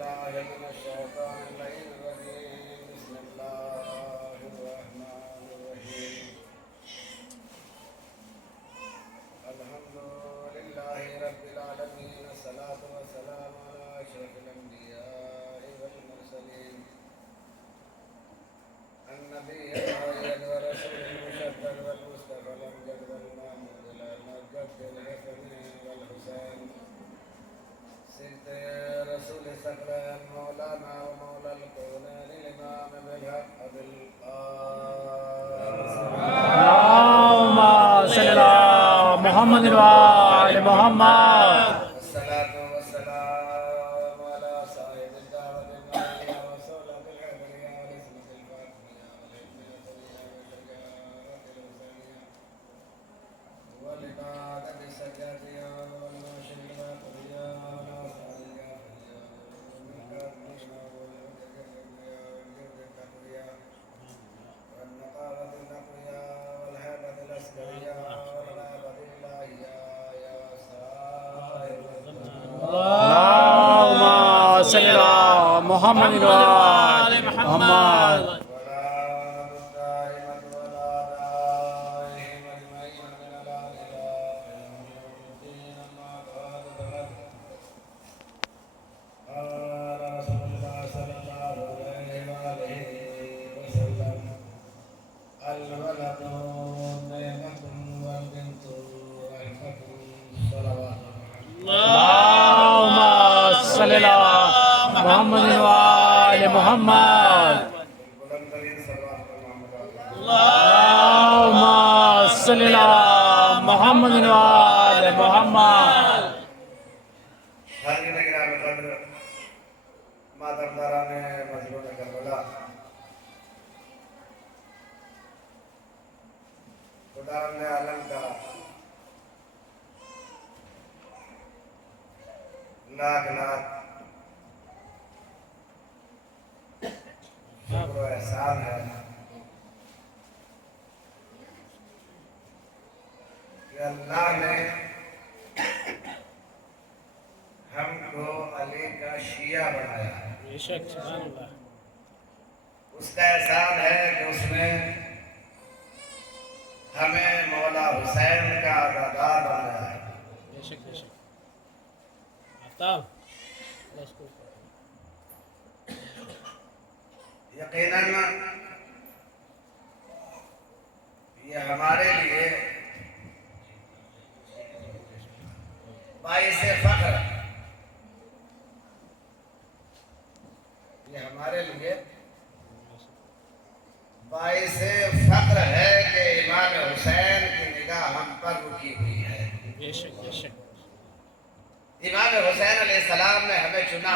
بالله من الشيطان اللعين الرجيم بسم الله الرحمن الرحيم الحمد لله رب العالمين الصلاة والسلام على أشرف الأنبياء والمرسلين النبي المؤيد ورسول المشفع والمصطفى الأمجد والمحمود المجد الحسن والحسين سيد رسول الثقلين مولانا ومولى الكونين الإمام بالحق اللهم صل على محمد وآل محمد. الصلاة والسلام على صاحب الدعوة المالية وصولة الحبرية والاسمة الفاطمية والحكمة والشجاعة الوزنية والعبادة السجادية والنوش الباقية والأصحاب الجافية والمكاتبين والهدى الربية والجود التقوية والنقابة النقوية والهبة الأسكرية والغابة الإلهية يا صاحب اللهم صل على محمد وآل محمد. ولا دائمة ولا دائم أجمعين من الأعلى الدين ما قال ذلك قال رسول الله صلى الله عليه وآله وسلم الولد نعمة والبنت رحمة صلوات اللهم صل على محمد وآل محمد. بلند ترین صلوات محمد اللهم صل على محمد وآل محمد. حاضرین کرام قدر ماتمداران مظلوم کربلا خداوند عالم کا لاکھ لاکھ شکر و احسان ہے کہ اللہ نے ہم کو علی کا شیعہ بنایا ہے۔ اس کا احسان ہے کہ اس نے ہمیں مولا حسین کا عزادار بنایا ہے۔ یقیناً یہ ہمارے لیے باعث فخر ہے، یہ ہمارے لیے باعث فخر ہے کہ امام حسین کی نگاہ ہم پر رکی ہوئی ہے۔ امام حسین علیہ السلام نے ہمیں چنا،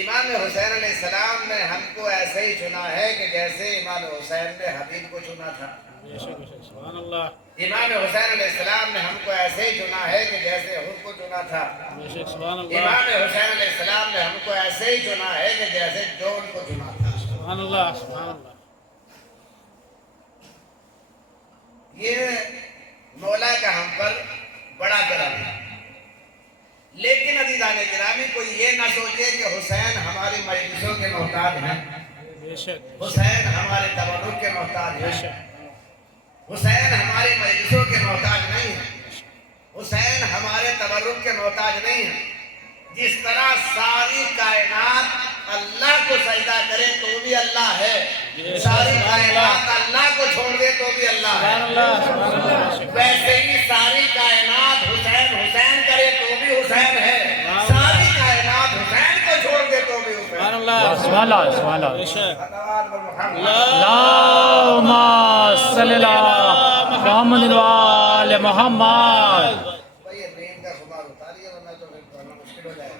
امام حسین علیہ السلام نے ہم کو ایسے ہی چنا ہے کہ جیسے امام حسین نے حبیب کو چنا تھا۔ امام حسین علیہ السلام نے ہم کو ایسے ہی چنا ہے کہ جیسے حد کو چنا تھا۔ امام حسین علیہ السلام نے ہم کو ایسے ہی چنا ہے کہ جیسے جون کو چنا تھا۔ یہ مولا کا ہم پر بڑا کرم ہے۔ لیکن عزیزان گرامی کوئی یہ نہ سوچے کہ حسین ہماری مجلسوں کے محتاج ہیں، حسین ہمارے تبرک کے محتاج ہیں، حسین ہماری مجلسوں کے محتاج نہیں ہیں، حسین ہمارے تبرک کے محتاج نہیں ہیں۔ جس طرح ساری کائنات اللہ کو سجدہ کرے تو بھی اللہ ہے، ساری کائنات اللہ کو چھوڑ دے تو بھی اللہ ہے، ویسے ہی ساری کائنات حسین حسین کرے تو بھی حسین ہے، ساری کائنات حسین کو چھوڑ دے تو بھی حسین ہے۔ اللهم صل على محمد وآل محمد. بھئی رین کا خبار اتاریے ورنہ تو پھر پڑھنا مشکل ہو جائے گا۔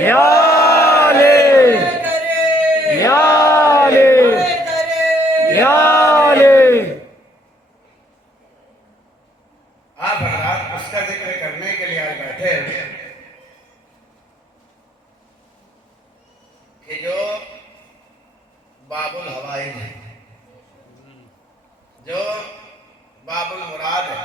یا علی یا علی یا علی. آپ حضرات اس کا ذکر کرنے کے لیے آج بیٹھے ہیں کہ جو باب الحوائج ہے، جو باب المراد ہے،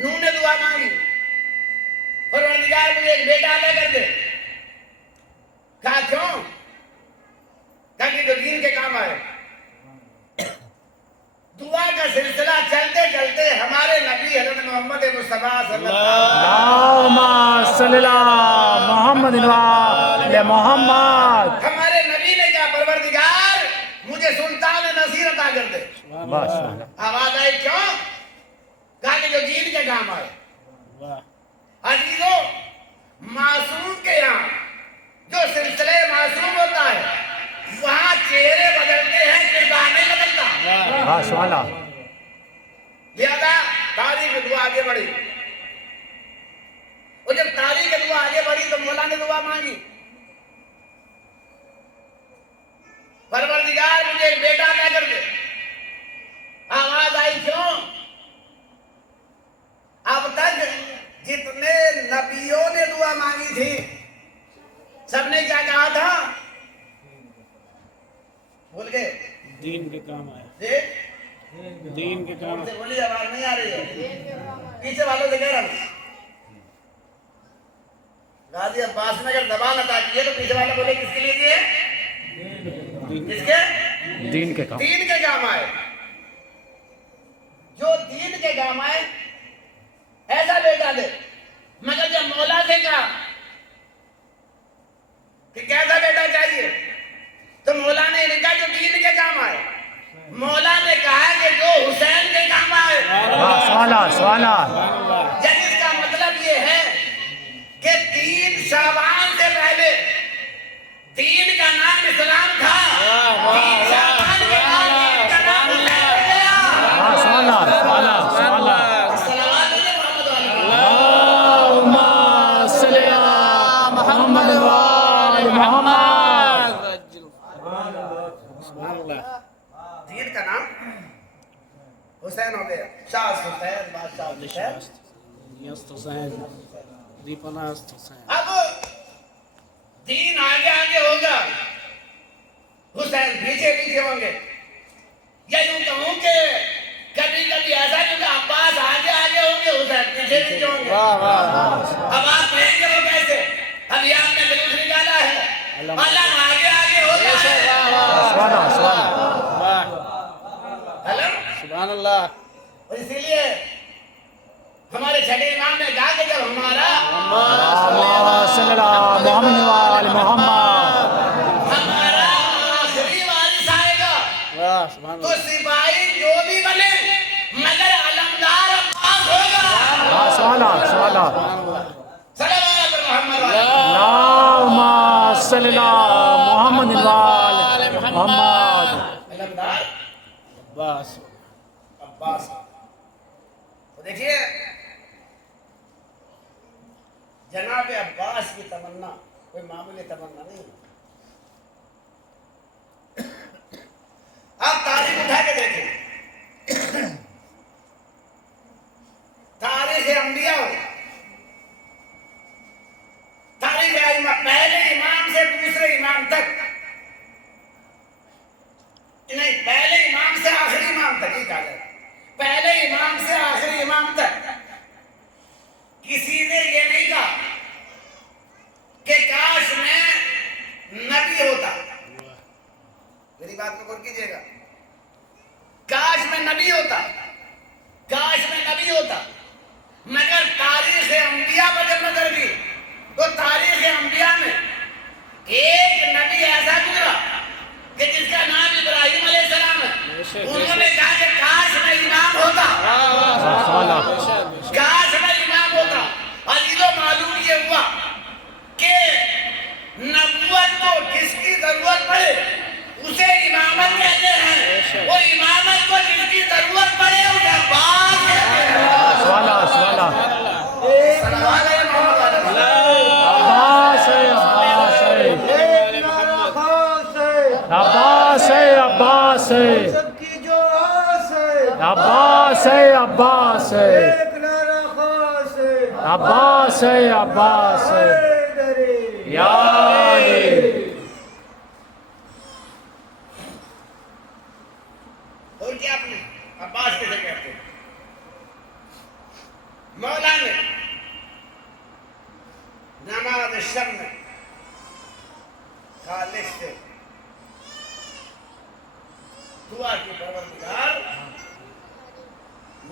نوح نے دعا مانگی پروردگار مجھے ایک بیٹا عطا کر دے. کہا کیوں؟ کہا کہ جو دین کے کام آئے. دعا کا سلسلہ چلتے چلتے ہمارے نبی حضرت محمد مصطفیٰ صلی اللہ اللهم صل على محمد وعلى محمد. ہمارے نبی نے کہا پروردگار مجھے سلطان نصیر عطا کر دے. بس آواز آئی کیوں؟ کہا کہ جو دین کے کام آئے. واہ عزیزو معصوم کے یہاں جو سلسلے معصوم ہوتا ہے وہاں چہرے بدلتے ہیں کردار نہیں بدلتا. بس والا لہذا تاریخ دعا آگے بڑھی اور جب تاریخ دعا آگے بڑھی تو مولا نے دعا مانگی پروردگار مجھے ایک بیٹا عطا کر دے. آواز آئی کیوں؟ اب تک جتنے نبیوں نے دعا مانگی تھی سب نے کیا کہا تھا؟ بھول گئے؟ دین کے کام آیا جی دین کے کام سے بولی آواز نہیں آ رہی ہے. پیچھے والوں سے کہہ رہا ہوں غازی عباس نے اگر زبان عطا کی ہے تو پیچھے والے بولے کس کے لیے دیے؟ کس کے؟ دین کے کام. دین کے کام آئے. جو دین کے کام آئے ایسا بیٹا دے. مگر جب مولا سے کہا کہ کیسا بیٹا چاہیے تو مولا نے انہیں کہا جو دین کے کام آئے. مولا نے کہا کہ جو حسین کے کام آئے. بس والا سوالا یعنی اس کا مطلب یہ ہے کہ 3 شعبان سے پہلے دین کا نام اسلام تھا. 3 شعبان کے بعد دین کا نام حسین ہو گیا. بس والا سوالا سوالا. صلوات علی محمد والا. اللهم صل على محمد وعلى محمد. سبحان اللہ دین کا نام حسین ہو گیا. شاہ حسین بادشاہ حسین. نیست حسین دیپناست حسین. اب دین آگے آگے ہوگا حسین پیچھے پیچھے ہوں گے. یا یوں کہوں کہ کبھی کبھی ایسا کیونکہ عباس آگے آگے ہوں گے حسین پیچھے پیچھے ہوں گے. اب آپ کہیں گے وہ کیسے؟ ابھی آپ نے جلوس نکالا ہے علم آگے آگے ہوتا ہے. سوالا سوالا. علم سبحان اللہ اور اسی لیے ہمارے چھٹے امام نے کہا کہ جب ہمارا اللهم صل على محمد وعلى محمد. ہمارا آخری وارث آئے گا واہ سبحان تو اللہ سپاہی جو بھی بنے مگر علمدار عباس ہوگا. بس والا سوالا. صلوات محمد علیہ. اللهم صل على محمد وعلى محمد. علمدار عباس عباس. تو دیکھیے جناب عباس کی تمنا کوئی معمولی تمنا نہیں. آپ تاریخ اٹھا کے دیکھیں تاریخ انبیاء ہو تاریخ ائمہ پہلے امام سے دوسرے امام تک نہیں پہلے امام سے آخری امام تک ہی کہا جائے. پہلے امام سے آخری امام تک کسی نے یہ نہیں کہا کہ کاش میں نبی ہوتا. میری بات کو غور کیجیے گا. کاش میں نبی ہوتا کاش میں نبی ہوتا. مگر تاریخ انبیاء پر جب نظر کی تو تاریخ انبیاء میں ایک نبی ایسا گزرا کہ جس کا نام ابراہیم علیہ السلام ہے. انہوں نے کہا کہ کاش میں امام ہوتا سوالا. کاش میں امام ہوتا. عزیزو معلوم یہ ہوا کہ نبوت کو جس کی ضرورت پڑے اسے امامت کہتے ہیں. وہ امامت کو جس کی ضرورت پڑے اسے عباس کہتے ہیں. سوالا سوالا. صلوات علی محمد علیہ. عباس ہے عباس ہے عباس ہے عباس ہے عباس ہے عباس ہے عباس ہے عباس ہے یا علی. اور کیا آپ نے عباس کیسے کہتے ہیں؟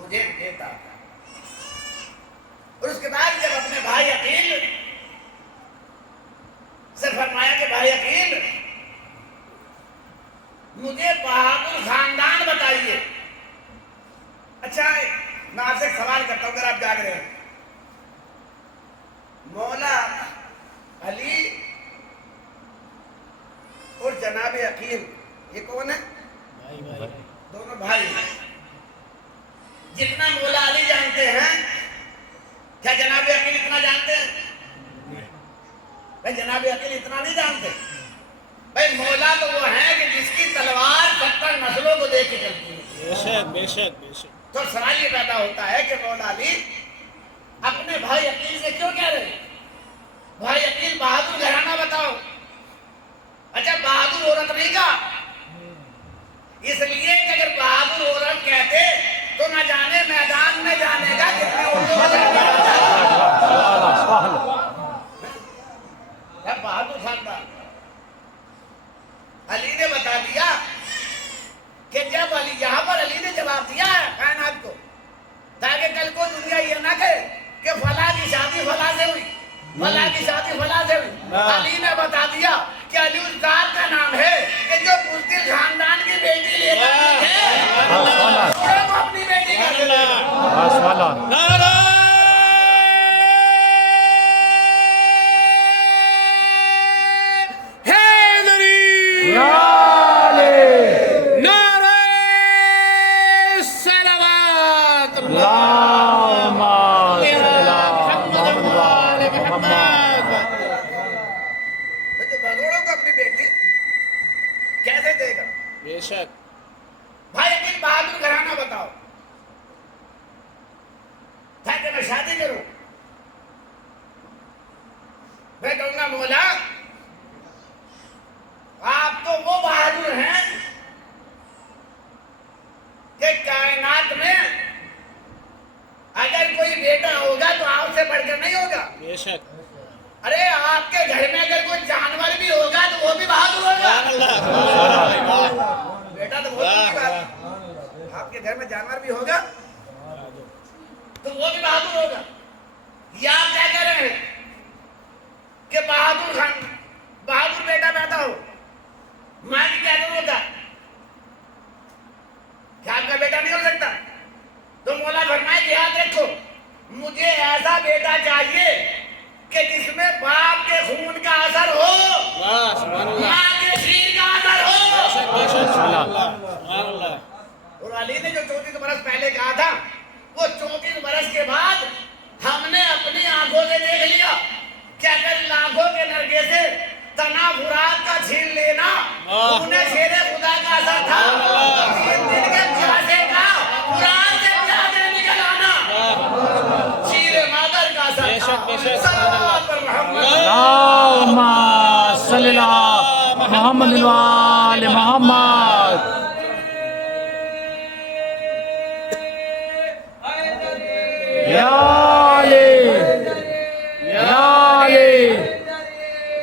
مجھے دیتا تھا. اور اس کے بعد جب اپنے بھائی عقیل سے فرمایا کہ بھائی عقیل مجھے بہادر خاندان بتائیے. اچھا میں آپ سے ایک سوال کرتا ہوں اگر آپ جاگ رہے ہیں. مولا علی اور جناب عقیل یہ کون ہے؟ بھائی بھائی دونوں بھائی ہیں. جتنا مولا علی جانتے ہیں کیا جناب عقیل اتنا جانتے ہیں؟ بھائی جناب عقیل اتنا نہیں جانتے. بھائی مولا تو وہ ہے کہ جس کی تلوار 70 نسلوں کو دیکھ کے چلتی ہے. بے شک بے شک بے شک. تو سوال یہ پیدا ہوتا ہے کہ مولا علی اپنے بھائی عقیل سے کیوں کہہ رہے ہیں بھائی عقیل بہادر گھرانہ بتاؤ؟ اچھا بہادر عورت نہیں کہا، اس لیے کہ اگر بہادر عورت کہتے تو نہ جانے میدان میں جانے گا کتنے اردو بہادر خاندان. علی نے بتا دیا کہ جب علی یہاں پر علی نے جواب دیا ہے کائنات کو تاکہ کل کو دنیا یہ نہ کہے کہ فلاں کی شادی فلاں سے ہوئی فلاں کی شادی فلاں سے ہوئی. علی نے بتا دیا کہ علی اس ذات کا نام ہے کہ جو بزدل خاندان کی بیٹی لے جاتی ہے کو اپنی بیٹی کا نعرہ حیدری، یا علی نعرہ صلوات اللہم صلی علی محمد و آل محمد. جو بھگوڑوں کو اپنی بیٹی کیسے دے گا؟ بے شک. بھائی عقیل بہادر گھرانہ بتاؤ تاکہ میں شادی کروں. میں کہوں گا مولا آپ تو وہ بہادر ہیں کہ کائنات میں اگر کوئی بیٹا ہوگا تو آپ سے بڑھ کر نہیں ہوگا. بے شک. ارے آپ کے گھر میں اگر کوئی جانور بھی ہوگا تو وہ بھی بہادر سبحان ہوگا. اللہ. بیٹا تو بہت بڑی بات ہے. آپ کے گھر میں جانور بھی ہوگا تو وہ بھی بہادر ہوگا. یا آپ کیا کہہ رہے ہیں کہ بہادر بیٹا پیدا ہو ماں کی کیا ضرورت ہے؟ کیا آپ کا بیٹا نہیں ہو سکتا؟ تو مولا فرمائے کہ یاد رکھو مجھے ایسا بیٹا چاہیے کہ جس میں باپ کے خون کا اثر ہو واہ سبحان اللہ. ماں کے سیر کا اثر ہو. بے شک بے شک. سبحان اللہ سبحان اللہ. اور علی نے جو 34 برس پہلے کہا تھا وہ 34 برس کے بعد ہم نے اپنی آنکھوں سے دیکھ لیا کہ اگر لاکھوں کے نرگے سے تنا فرات کا چھین لینا انہیں شیر خدا کا اثر تھا. 3 دن کے پیاسے کا فرات سے پیاسے نکل آنا شیر مادر کا اثر بے شک بے تھا. شک. صلوات پر محمد. اللہم صلی علی محمد و آل محمد. یا علی یا علی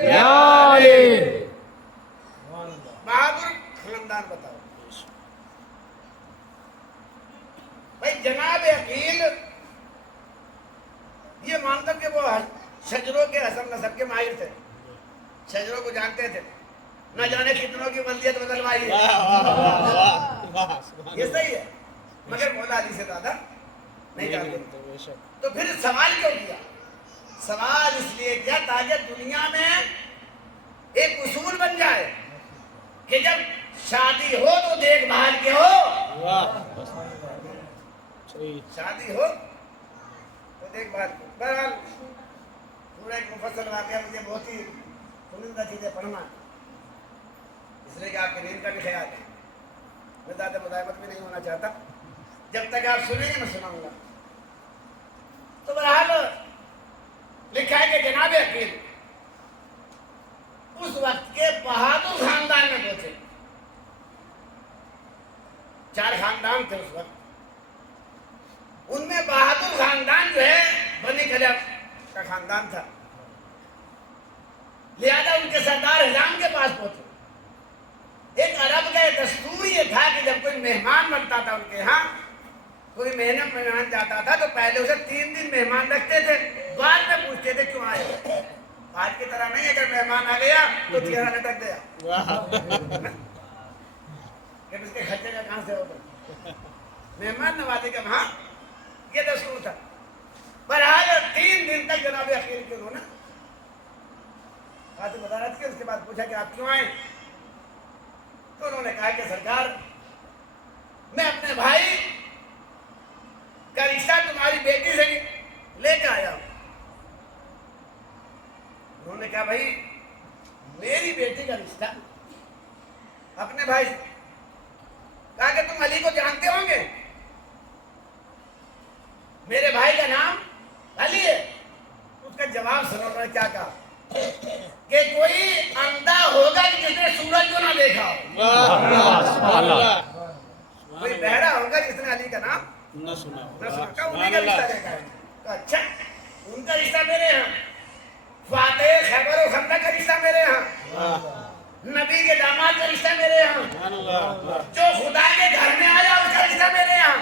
یا علی. بہادر خاندان بتاؤ. بھائی جناب عقیل یہ مانتا کہ وہ شجروں کے حسن نسب کے ماہر تھے. شجروں کو جانتے تھے. نہ جانے کتنوں کی بلدیت بدلوائی ہے. یہ صحیح ہے مگر مولا علی سے زیادہ نہیں جانتے. بے شک. تو پھر سوال کیوں کیا؟ سوال اس لیے کیا تاکہ دنیا میں ایک اصول بن جائے کہ جب شادی ہو تو دیکھ بھال کے ہو. واہ صحیح. شادی ہو تو دیکھ بھال کے. بہرحال پورا ایک مفصل واقعہ مجھے بہت ہی چنندہ چیزیں پڑھنا اس لیے کہ آپ کی نیند کا بھی خیال ہے. میں زیادہ مزاحمت بھی نہیں ہونا چاہتا. جب تک آپ سنیں گے میں سناؤں گا. تو بہرحال لکھا ہے کہ جناب عقیل اس وقت کے بہادر خاندان میں پہنچے. 4 خاندان تھے اس وقت. ان میں بہادر خاندان جو ہے بنی کلب کا خاندان تھا. لہذا ان کے سردار حزام کے پاس پہنچے. ایک عرب کا دستور یہ تھا کہ جب کوئی مہمان بنتا تھا ان کے ہاں کوئی مہمان جاتا تھا تو پہلے اسے 3 دن مہمان رکھتے تھے، بعد میں پوچھتے تھے کیوں آئے. آج کی طرح نہیں اگر مہمان آ گیا تو چہرہ لٹک گیا کہ اس کے خرچے کا کہاں سے ہوگا. مہمان نوازی کا وہاں یہ دستور تھا. بہرحال 3 دن تک جناب اخیر کے انہوں نے خاطر وزارت کی. اس کے بعد پوچھا کہ آپ کیوں آئے؟ تو انہوں نے کہا کہ سرکار میں اپنے بھائی کا رشتہ تمہاری بیٹی سے لے کے آیا ہوں. انہوں نے کہا بھائی میری بیٹی کا رشتہ اپنے بھائی سے؟ کہا کہ تم علی کو جانتے ہوں گے، میرے بھائی کا نام علی ہے. اس کا جواب سنو انہوں نے کیا کہا کہ کوئی اندھا ہوگا کہ جس نے سورج کو نہ دیکھا ہو، کوئی بہرا ہوگا جس نے علی کا نام نہ سنا. کہا انہیں کا رشتہ دیکھا ہے. کہا اچھا ان کا رشتہ میرے یہاں، فاتح خیبر و خندق کا رشتہ میرے یہاں، نبی کے داماد کا رشتہ میرے یہاں، جو خدا کے گھر میں آیا اس کا رشتہ میرے یہاں.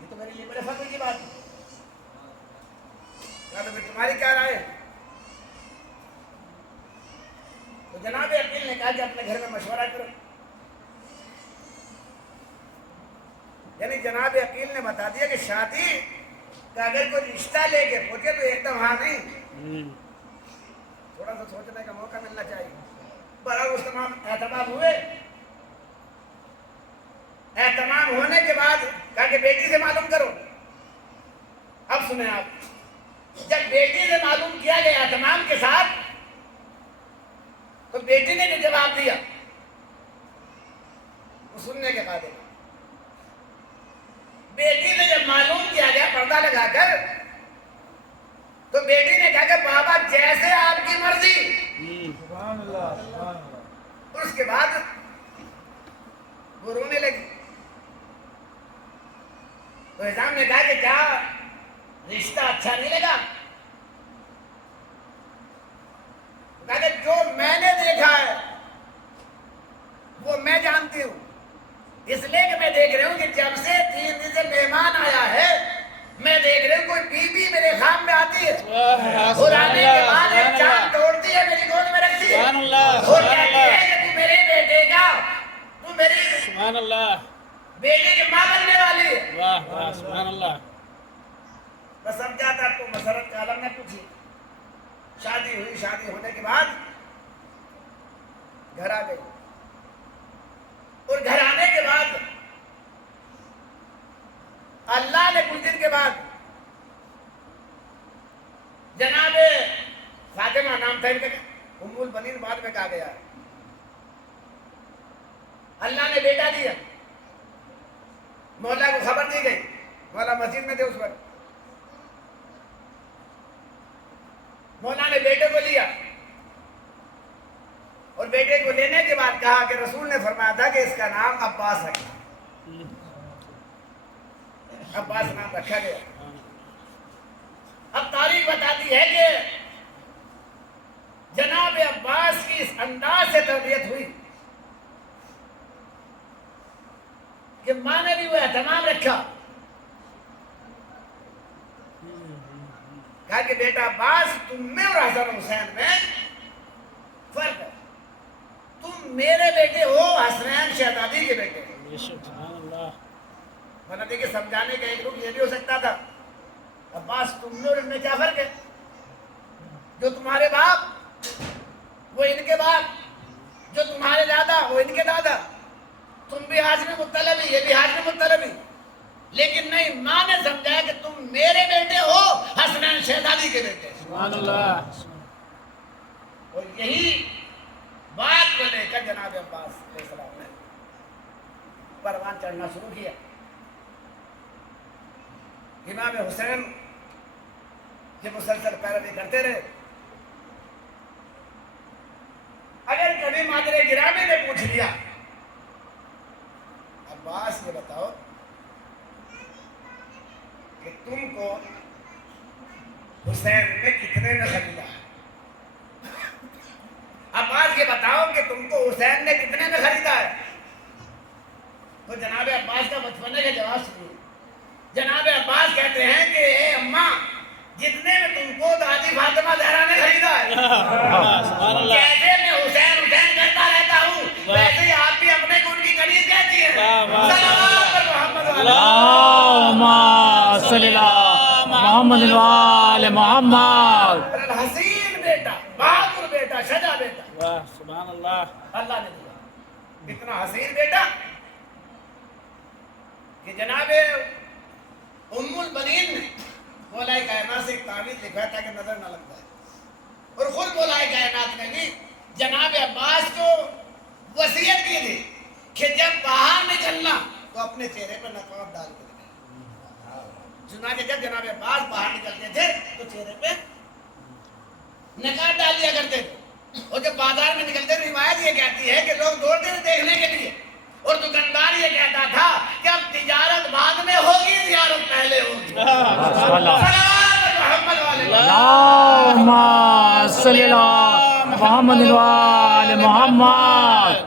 یہ تو میرے لیے بڑے فخر کی بات ہے. کہا تو پھر تمہاری کیا رائے ہے؟ تو جناب عقیل نے کہا کہ اپنے گھر میں مشورہ کرو. یعنی جناب عقیل نے بتا دیا کہ شادی کا اگر کوئی رشتہ لے کے پہنچے تو ایک دم ہاں نہیں، تھوڑا سا سوچنے کا موقع ملنا چاہیے. برابر اس تمام اہتمام ہوئے. اہتمام ہونے کے بعد کہا کہ بیٹی سے معلوم کرو. اب سنیں آپ، جب بیٹی سے معلوم کیا گیا اہتمام کے ساتھ تو بیٹی نے جو جواب دیا وہ سننے کے قابل. بیٹی نے جب معلوم کیا گیا پردہ لگا کر تو بیٹی نے کہا کہ بابا جیسے آپ کی مرضی. اور اس کے بعد وہ رونے لگی. تو نظام نے کہا کہ کیا رشتہ اچھا نہیں لگا؟ کہا کہ جو میں نے دیکھا ہے وہ میں جانتی ہوں، اس لیے کہ میں دیکھ رہی ہوں کہ جب سے 3 دن سے مہمان آیا ہے میں دیکھ رہی ہوں کوئی بی بی میرے خواب میں آتی ہے اور آنے کے بعد ایک چاند توڑتی ہے میری گود میں رکھتی ہے اور کہتی ہے کہ تو میرے بیٹے کا، تو میری بیٹے کی ماں بننے والی ہے. بس اب جاتا تو مسرت کا عالم نے پوچھی. شادی ہوئی. شادی ہونے کے بعد گھر آ گئی اور گھر آنے کے بعد اللہ نے کچھ دن کے بعد جناب فاطمہ نام تھا ان کا، ام البنین بعد میں کہا گیا. اللہ نے بیٹا دیا. مولا کو خبر دی گئی، مولا مسجد میں تھے اس وقت. مولا نے بیٹے کو لیا اور بیٹے کو لینے کے بعد کہا کہ رسول نے فرمایا تھا کہ اس کا نام عباس رکھا. عباس نام رکھا گیا. اب تاریخ بتاتی ہے کہ جناب عباس کی اس انداز سے تربیت ہوئی کہ ماں نے بھی وہ اہتمام رکھا. کہا کہ بیٹا عباس تم میں اور حسن حسین میں فرق ہے. تم میرے بیٹے ہو، حسنین شہزادی کے بیٹے ہو. ورنہ دیکھیں سمجھانے کا ایک رخ یہ بھی ہو سکتا تھا عباس تم میں اور ان میں کیا فرق ہے؟ جو تمہارے باپ وہ ان کے باپ، جو تمہارے دادا وہ ان کے دادا. تم بھی ہاشمی مطلبی، یہ بھی ہاشمی مطلبی. لیکن نہیں، ماں نے سمجھایا کہ تم میرے بیٹے ہو، حسنین شہزادی کے بیٹے. اور یہی بات کو لے کر جناب عباس علیہ السلام نے پروان چڑھنا شروع کیا. امام حسین یہ مسلسل پیروی کرتے رہے. اگر کبھی مادر گرامی نے پوچھ لیا عباس یہ بتاؤ کہ تم کو حسین نے کتنے میں خریدا ہے؟ عباس یہ بتاؤ کہ تم کو حسین نے کتنے میں خریدا ہے؟ تو جناب عباس کا بچپنے کا جواب سنیے. جناب عباس کہتے ہیں کہ اے اماں جتنے میں تم کو دادی فاطمہ زہرا نے خریدا ہے سبحان اللہ. جیسے میں حسین حسین کرتا رہتا ہوں ویسے ہی آپ بھی اپنے کو ان کی کنیز کہتی ہیں. صلوات پر محمد اللہم صلی اللہ محمد وآل محمد. الحسین بیٹا بہادر بیٹا شجاع بیٹا واہ سبحان اللہ. اللہ نے دیا. اتنا حسین بیٹا کہ جناب ام البنین نے مولا کائنات سے ایک تعویذ لکھا تھا کہ نظر نہ لگ جائے اور خود مولا کائنات نے بھی جناب عباس کو وصیت کی تھی کہ جب باہر نکلنا تو اپنے چہرے پر نقاب ڈال کے نکلنا. چنانچہ جب جناب عباس باہر نکلتے تھے تو چہرے پہ نقاب ڈال دیا کرتے تھے اور جب بازار میں نکلتے تھے روایت یہ کہتی ہے کہ لوگ دوڑتے تھے دیکھنے کے لیے اور دکاندار یہ کہتا تھا کہ اب تجارت بعد میں ہوگی زیارت پہلے ہوگی. محمد والے اللہم صلی اللہ محمد وآل محمد.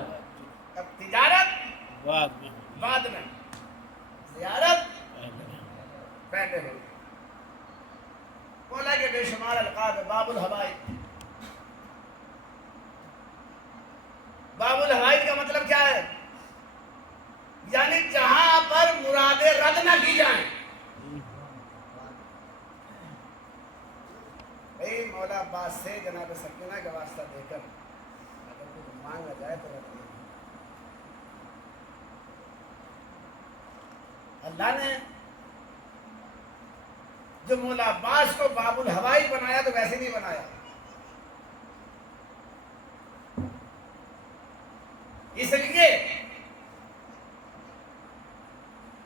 اب تجارت واہ بعد میں زیارت پہلے ہوگی. مولا کے بے شمار القاب ہے. باب الحوائج. باب الحوائج کا مطلب کیا ہے؟ یعنی جہاں پر مرادیں رد نہ کی جائیں. بھئی مولا عباس سے جناب سکینہ کا واسطہ دے کر اگر کچھ مانگا جائے تو رد نہیں. اللہ نے جو مولا عباس کو باب الحوائج بنایا تو ویسے نہیں بنایا. اس لیے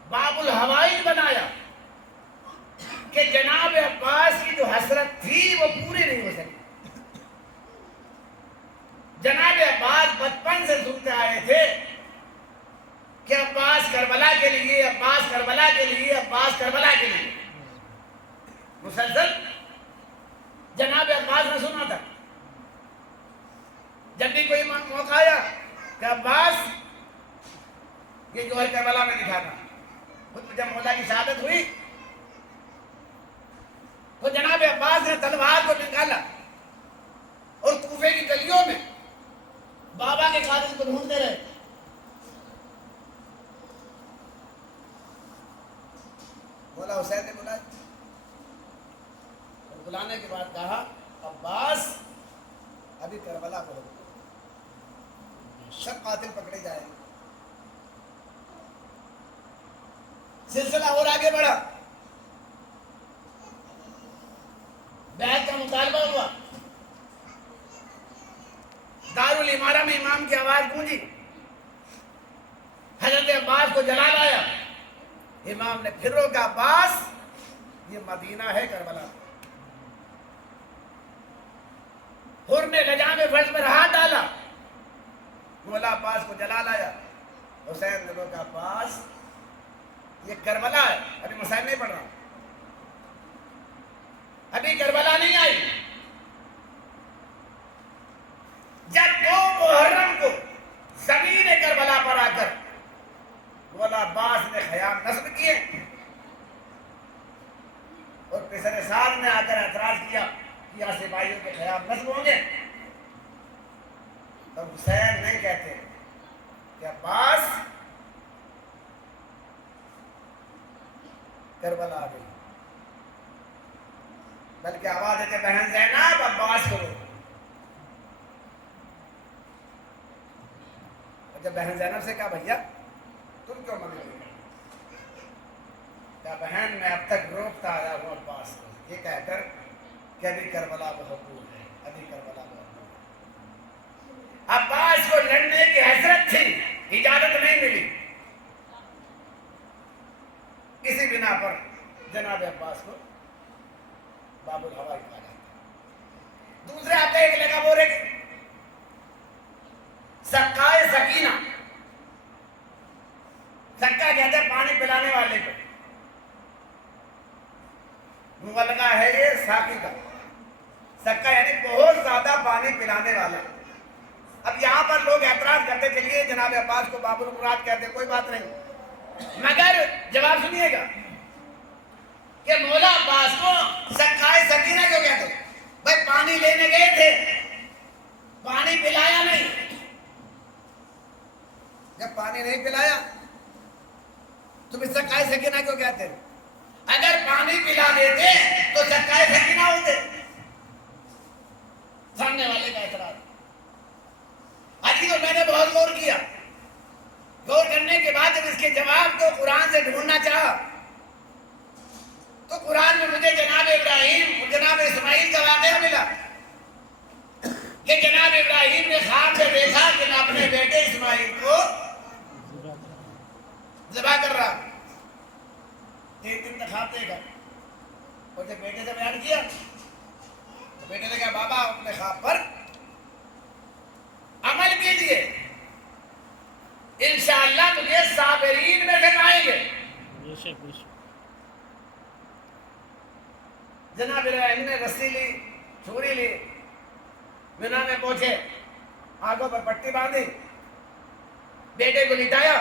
باب الحوائج بنایا کہ جناب عباس کی جو حسرت تھی وہ پوری نہیں ہو سکی. جناب عباس بچپن سے سنتے آئے تھے کہ عباس کربلا کے لیے عباس کربلا کے لیے عباس کربلا کے لیے. مسلسل جناب عباس نے سنا تھا. جب بھی کوئی موقع آیا کہ عباس یہ جو ہے کربلا میں دکھانا. خود جب مولا کی شہادت ہوئی تو جناب عباس نے تلوار کو نکالا اور کوفے کی گلیوں میں بابا کے قاتل کو ڈھونڈتے رہے. مولا حسین نے بلایا اور بلانے کے بعد کہا عباس ابھی کربلا کو سب قاتل پکڑے جائیں. سلسلہ اور آگے بڑھا. بیعت کا مطالبہ ہوا. دارالامارہ میں امام کی آواز گونجی. حضرت عباس کو جلا لایا. امام نے پھر روکا عباس یہ مدینہ ہے کربلا. حر نے لجام فرش پر ہاتھ ڈالا. مولا عباس کو جلا لایا. حسین نے روکا عباس یہ کربلا ہے. ابھی مسائل نہیں پڑھ رہا ہوں. ابھی کربلا نہیں آئی. جب 2 محرم کو زمین کربلا پر آ کر مولا عباس نے خیام نصب کیے اور پسر سال میں آ کر اعتراض کیا کہ یہاں سپاہیوں کے خیام نصب ہوں گے تو حسین نہیں کہتے کہ عباس کربلا آ گئی بلکہ آواز دیتے بہن زینب عباس کو. جب بہن زینب سے کہا بھیا تم کیوں منع کرتے؟ کہا بہن میں اب تک روکتا آیا ہوں عباس کو یہ کہہ کر کہ ابھی کربلا بہت دور ہے. ابھی کربلا بہت دور ہے. عباس کو لڑنے کی حسرت تھی. اجازت نہیں ملی. کسی بنا پر جناب عباس کو باب الحوائج کہا جاتا ہے. دوسرے آتے ایک لگا بورے کے سقائے سکینہ. سکا کہتے ہیں پانی پلانے والے کو. مغلقہ ہے یہ ساقی کا. سکا یعنی بہت زیادہ پانی پلانے والا. اب یہاں پر لوگ اعتراض کرتے چلیے جناب عباس کو باب المراد کہتے، کوئی بات نہیں، مگر جواب سنیے گا کہ مولا عباس کو سکائے سکینہ کیوں کہتے؟ بھائی پانی لینے گئے تھے، پانی پلایا نہیں، جب پانی نہیں پلایا تم اس سکائے سکینہ کیوں کہتے؟ اگر پانی پلا دیتے تو سکائے سکینہ ہوتے۔ سامنے والے کا اعتراض، تو میں نے بہت غور کیا، غور کرنے کے بعد جب اس کے جواب کو قرآن سے ڈھونڈنا چاہا تو قرآن میں مجھے جناب ابراہیم اور جناب اسماعیل کا واقعہ ملا کہ جناب ابراہیم نے خواب میں دیکھا کہ میں اپنے بیٹے اسماعیل کو ذبح کر رہا، 3 دن تک خواب دیکھا، اور جب بیٹے سے بیان کیا تو بیٹے نے کہا بابا اپنے خواب پر عمل کیجئے، انشاءاللہ تجھے صابرین میں سے پائیں گے۔ جناب ابراہیم نے رسی لی، چھری لی، مینا میں پہنچے، آنکھوں پر پٹی باندھی، بیٹے کو لٹایا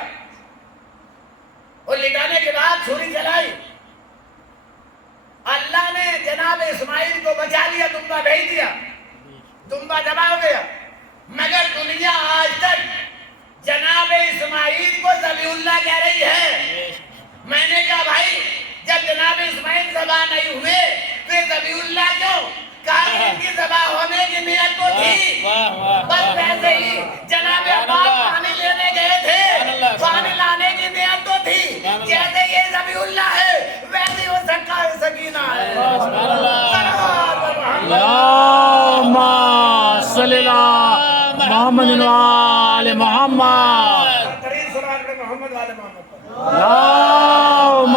اور لٹانے کے بعد چھری چلائی، اللہ نے جناب اسماعیل کو بچا لیا، دمبا بھیج دیا، دمبا ذبح ہو گیا، مگر دنیا آج تک جناب اسماعیل کو ذبیح اللہ کہہ رہی ہے۔ میں نے کہا بھائی جب جناب اسماعیل ذبح نہیں ہوئے تو ذبیح اللہ کیوں؟ کہا ان کی ذبح ہونے کی نیت تو تھی، بس ویسے ہی جناب عباس پانی لینے گئے تھے، پانی لانے کی نیت تو تھی، جیسے یہ ذبیح اللہ ہے ویسے وہ سکائے سکینہ ہے۔ اللہم صلی اللہ محمد وآل محمد، محمد والے محمد اللہم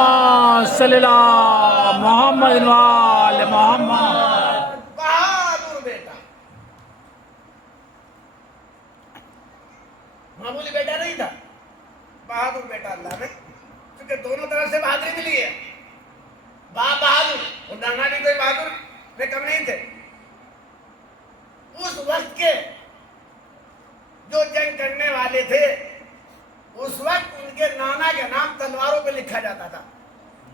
صلی اللہ محمد وآل محمد۔ بہادر بیٹا، معمولی بیٹا نہیں تھا، بہادر بیٹا اللہ نے، کیونکہ دونوں طرف سے بہادری ملی ہے، باپ بہادر اور نانا بھی کوئی بہادر میں کم نہیں تھے۔ اس وقت کے جو جنگ کرنے والے تھے اس وقت ان کے نانا کے نام تلواروں پہ لکھا جاتا تھا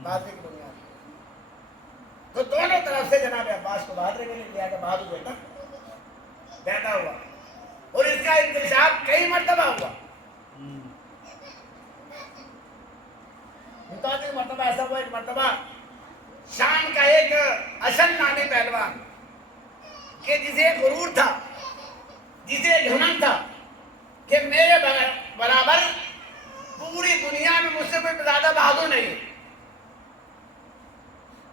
بہادری کی بنیاد پر۔ تو دونوں طرف سے جناب عباس کو بہادری ملی، لیا کہ بہادر بیٹا پیدا ہوا، اور اس کا انتشاب کئی مرتبہ ہوا۔ متعدد مرتبہ ایسا ہوا، ایک مرتبہ شام کا ایک اصل نامی پہلوان کہ جسے غرور تھا، جسے گھمنڈ تھا کہ میرے برابر پوری دنیا میں مجھ سے کوئی زیادہ بہادر نہیں ہے،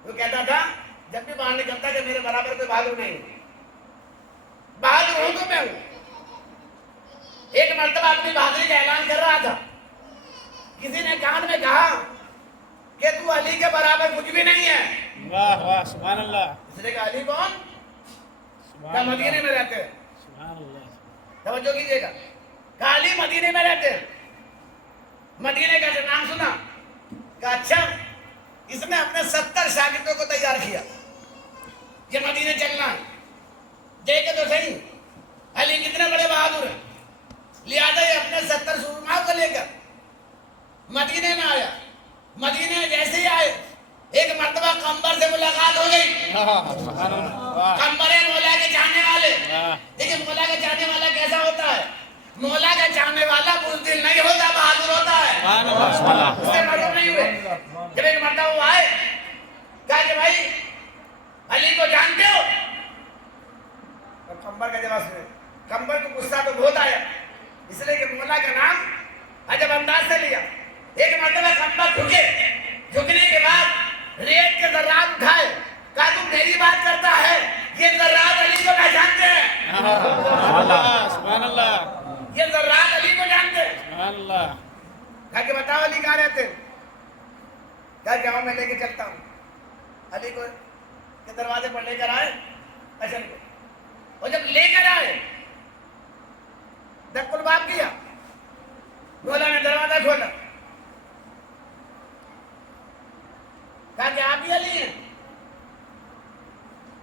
وہ کہتا تھا جب بھی باہر نکلتا کہ میرے برابر کوئی بہادر نہیں ہے، بہادر ہوں تو میں ہوں۔ ایک مرتبہ اپنی بہادری کا اعلان کر رہا تھا، کسی نے کان میں کہا کہ تو علی کے برابر کچھ بھی نہیں ہے۔ واہ واہ سبحان اللہ، اس نے کہا علی کون؟ کہا مدینے میں رہتے ہیں، سبحان اللہ، توجہ کیجئے گا، کہا علی مدینے میں رہتے ہیں، مدینے کا نام سنا، کہا اچھا، اس نے اپنے 70 شاگردوں کو تیار کیا کہ مدینے چلنا ہے، دیکھے تو صحیح علی کتنے بڑے بہادر ہیں، لہذا یہ اپنے 70 سورماؤں کو لے کر مدینے میں آیا۔ مدینے جیسے ہی آئے ایک مرتبہ قمبر سے ملاقات ہو گئی، سبحان اللہ، قمبر ہے مولا کے چاہنے والے، لیکن مولا کا چاہنے والا کیسا ہوتا ہے؟ مولا کا چاہنے والا بزدل نہیں ہوتا، بہادر ہوتا ہے، اس سے معلوم نہیں ہوئے۔ جب ایک مرتبہ وہ آئے کہا کہ بھائی علی کو جانتے ہو؟ قمبر کا جواب سنے، قمبر کو غصہ تو بہت آیا، اس لیے کہ مولا کا نام عجب انداز سے لیا۔ ایک مرتبہ قمبر جھکے، جھکنے کے بعد ریت کے ذرات اٹھائے، کہا تم میری بات کرتا ہے، یہ ذرات علی کو پہچانتے ہیں، سبحان اللہ، یہ ذرات علی کو جانتے ہیں۔ سبحان اللہ، کہا کہ بتاؤ علی کہاں رہتے ہیں؟ کہا کہ میں لے کے چلتا ہوں۔ علی کو کے دروازے پر لے کر آئے اشن کو، اور جب لے کر آئے دق الباب کیا، مولا نے دروازہ کھولا، کہا کہ آپ ہی علی ہیں؟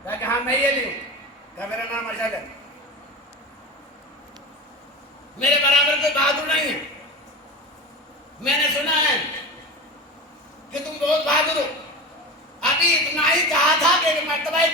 کہا کہ ہاں میں ہی علی ہوں۔ کہا میرا نام اشد ہے۔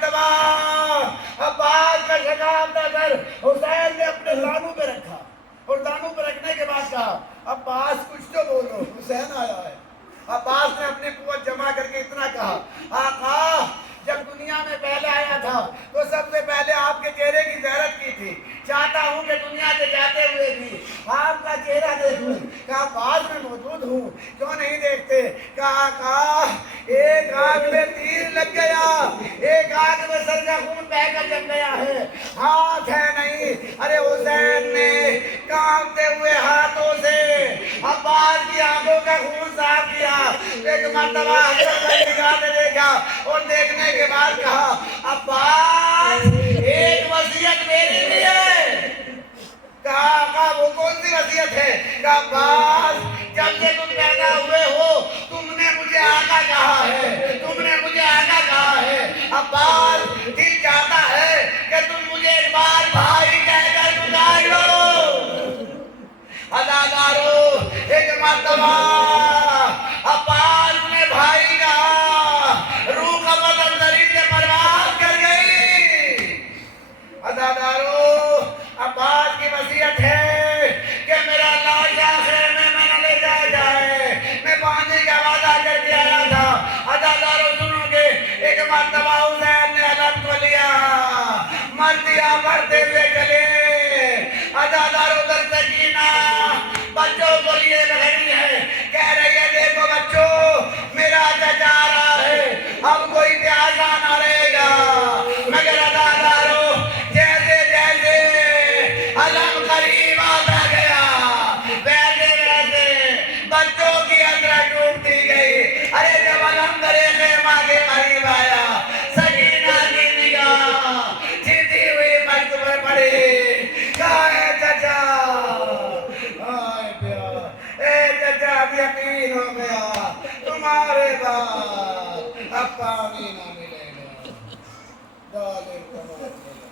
مرتبہ عباس کا شگافتہ سر حسین نے اپنے دانوں پہ رکھا اور دانوں پہ رکھنے کے بعد کہا عباس کچھ تو بولو، حسین آیا ہے۔ عباس نے اپنی قوت جمع کر کے اتنا کہا آقا جب دنیا میں پہلے آیا تھا تو سب سے پہلے آپ کے چہرے کی زیارت کی تھی، چاہتا ہوں کہ دنیا سے جاتے ہوئے بھی آپ کا چہرہ دیکھوں۔ کہا عباس میں موجود ہوں، کیوں نہیں دیکھتے؟ کہا آقا ایک آنکھ میں تیر لگ گیا، ایک آنکھ میں سر کا خون بہہ کر جم گیا ہے، ہاتھ ہے نہیں۔ ارے حسین نے کانپتے ہوئے ہاتھوں سے عباس کی آنکھوں کا خون صاف کیا۔ ایک مرتبہ حضرت علی نگاہ سے دیکھا اور دیکھنے کے بعد کہا عباس ایک وصیت میری بھی ہے۔ کہا آقا وہ کون سی وصیت ہے؟ کہا عباس جب سے تم پیدا ہوئے ہو تم نے مجھے آقا کہا ہے، تم نے مجھے آقا کہا ہے۔ عباس دل چاہتا ہے کہ تم مجھے ایک بار بھائی کہہ کر پکار لو۔ عزادارو ایک مرتبہ عباس نے بھائی کہا، روح قبض اندری سے پرواز کر گئی۔ عزادارو عباس کی وصیت ہے کہ میرا لاش آخر میں نہ لے جایا جائے، میں پانی کا وعدہ کر کے آیا تھا۔ عزادارو سنو گے، ایک مرتبہ حسین نے علم کو لیا، مردیا بڑھتے ہوئے چلے۔ عزادارو در سکینہ بچوں کو لیے بہنی ہے، کہہ رہی ہے دیکھو بچوں میرا چچا آ رہا ہے، اب کوئی پیاسا نہ رہے گا۔ مگر عزادارو جیسے جیسے علم قریب آتا گیا ویسے ویسے بچوں کی حسرت ڈوبتی گئی۔ ارے جب علم درے خیمہ کے قریب آیا سکینہ کی نگاہ چیتی ہوئی مجد پر پڑی، کہا اے چچا اے چچا اب یقین ہو گیا تمہارے بعد اب پانی نہ ملے گا۔ ظالم تمہارے